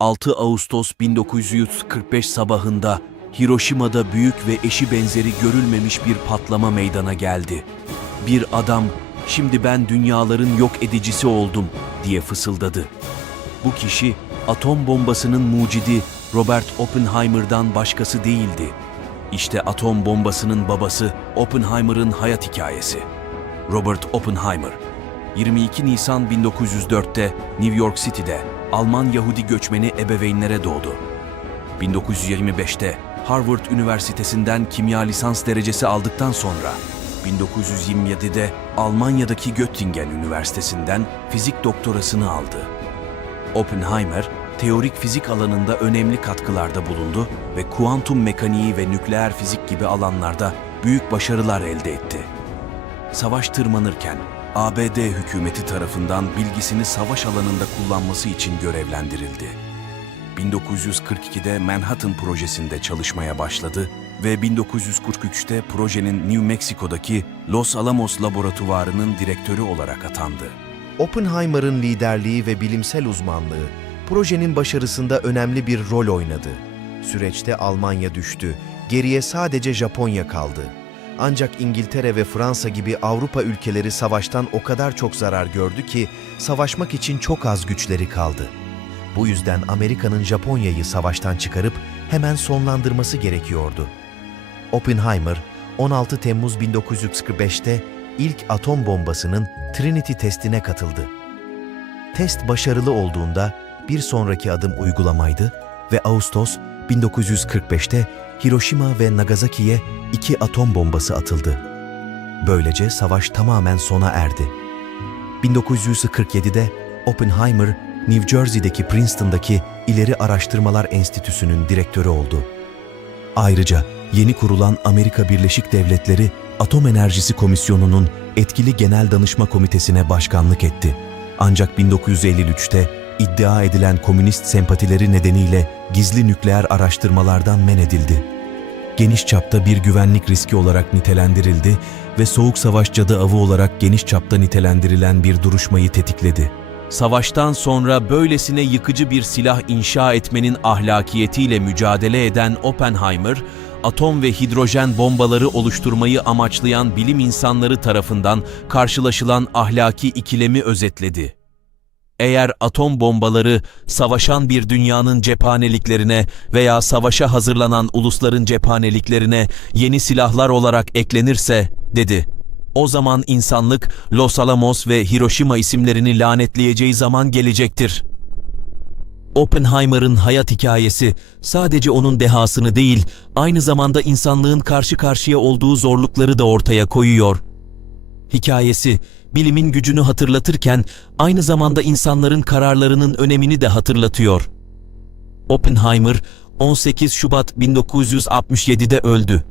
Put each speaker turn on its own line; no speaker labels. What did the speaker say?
6 Ağustos 1945 sabahında Hiroşima'da büyük ve eşi benzeri görülmemiş bir patlama meydana geldi. Bir adam, şimdi ben dünyaların yok edicisi oldum diye fısıldadı. Bu kişi atom bombasının mucidi Robert Oppenheimer'dan başkası değildi. İşte atom bombasının babası Oppenheimer'ın hayat hikayesi. Robert Oppenheimer 22 Nisan 1904'te New York City'de Alman Yahudi göçmeni ebeveynlere doğdu. 1925'te Harvard Üniversitesi'nden kimya lisans derecesi aldıktan sonra 1927'de Almanya'daki Göttingen Üniversitesi'nden fizik doktorasını aldı. Oppenheimer, teorik fizik alanında önemli katkılarda bulundu ve kuantum mekaniği ve nükleer fizik gibi alanlarda büyük başarılar elde etti. Savaş tırmanırken ABD hükümeti tarafından bilgisini savaş alanında kullanması için görevlendirildi. 1942'de Manhattan projesinde çalışmaya başladı ve 1943'te projenin New Mexico'daki Los Alamos laboratuvarının direktörü olarak atandı.
Oppenheimer'ın liderliği ve bilimsel uzmanlığı projenin başarısında önemli bir rol oynadı. Süreçte Almanya düştü, geriye sadece Japonya kaldı. Ancak İngiltere ve Fransa gibi Avrupa ülkeleri savaştan o kadar çok zarar gördü ki savaşmak için çok az güçleri kaldı. Bu yüzden Amerika'nın Japonya'yı savaştan çıkarıp hemen sonlandırması gerekiyordu. Oppenheimer, 16 Temmuz 1945'te ilk atom bombasının Trinity testine katıldı. Test başarılı olduğunda bir sonraki adım uygulamaydı ve Ağustos 1945'te Hiroşima ve Nagasaki'ye iki atom bombası atıldı. Böylece savaş tamamen sona erdi. 1947'de Oppenheimer, New Jersey'deki Princeton'daki İleri Araştırmalar Enstitüsü'nün direktörü oldu. Ayrıca yeni kurulan Amerika Birleşik Devletleri Atom Enerjisi Komisyonu'nun etkili genel danışma komitesine başkanlık etti. Ancak 1953'te iddia edilen komünist sempatileri nedeniyle gizli nükleer araştırmalardan men edildi. Geniş çapta bir güvenlik riski olarak nitelendirildi ve Soğuk Savaş cadı avı olarak geniş çapta nitelendirilen bir duruşmayı tetikledi.
Savaştan sonra böylesine yıkıcı bir silah inşa etmenin ahlakiyetiyle mücadele eden Oppenheimer, atom ve hidrojen bombaları oluşturmayı amaçlayan bilim insanları tarafından karşılaşılan ahlaki ikilemi özetledi. Eğer atom bombaları savaşan bir dünyanın cephaneliklerine veya savaşa hazırlanan ulusların cephaneliklerine yeni silahlar olarak eklenirse, dedi. O zaman insanlık Los Alamos ve Hiroşima isimlerini lanetleyeceği zaman gelecektir. Oppenheimer'ın hayat hikayesi sadece onun dehasını değil, aynı zamanda insanlığın karşı karşıya olduğu zorlukları da ortaya koyuyor. Hikayesi, bilimin gücünü hatırlatırken aynı zamanda insanların kararlarının önemini de hatırlatıyor. Oppenheimer 18 Şubat 1967'de öldü.